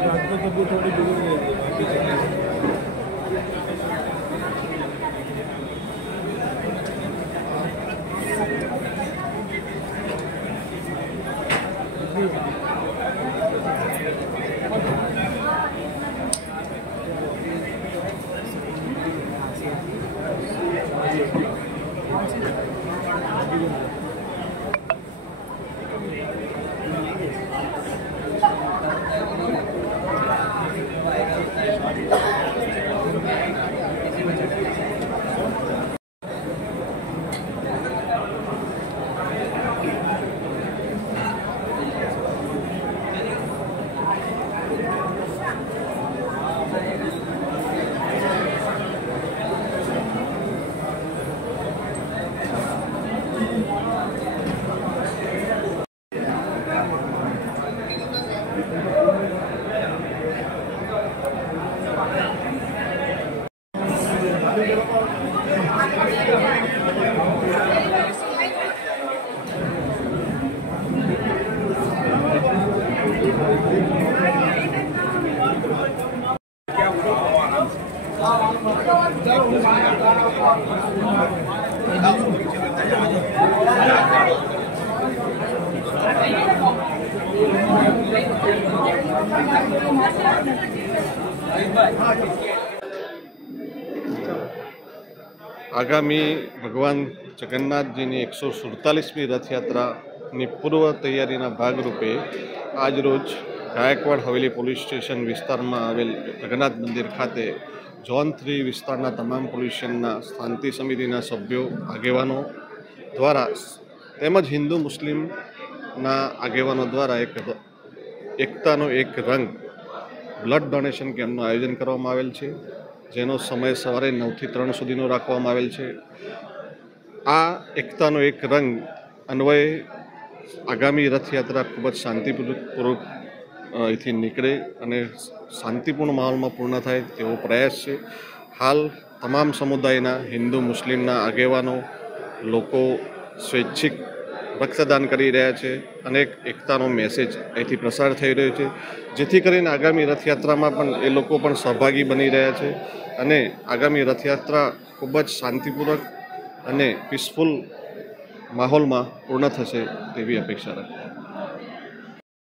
राजकोट तक भी थोड़ी बिगड़ गई है बाकी आगामी भगवान जगन्नाथजीनी 147मी रथयात्रानी पूर्व तैयारीना भागरूपे आज रोज गायकवाड़ हवेली पोलीस स्टेशन विस्तार में आवेल जगन्नाथ मंदिर खाते झोन 3 विस्तारना तमाम पोलीस स्टेशनना शांति समितिना सभ्यों आगेवानों द्वारा तेमज हिंदू मुस्लिमना आगेवानों द्वारा एकतानो एक रंग ब्लड डोनेशन केम्पनुं आयोजन करवामां आवेल छे, जेनो समय सवारे 9 થી 3 सुधीनो राखवामां आवेल छे। आ एकतानो एक रंग अन्वये आगामी रथयात्रा खूब ज शांतिपूर्वक અહીંથી નીકળે અને શાંતિપૂર્ણ માહોલમાં પૂર્ણ થાય તેવો પ્રયાસ છે। હાલ તમામ સમુદાયના હિન્દુ મુસ્લિમના આગેવાનો લોકો સ્વૈચ્છિક રક્તદાન કરી રહ્યા છે અને એકતાનો મેસેજ અહીંથી પ્રસાર થઈ રહ્યો છે, જેથી કરીને આગામી રથયાત્રામાં પણ એ લોકો પણ સહભાગી બની રહ્યા છે અને આગામી રથયાત્રા ખૂબ જ શાંતિપૂર્વક અને પીસફુલ માહોલમાં પૂર્ણ થશે તેવી અપેક્ષા રાખીએ।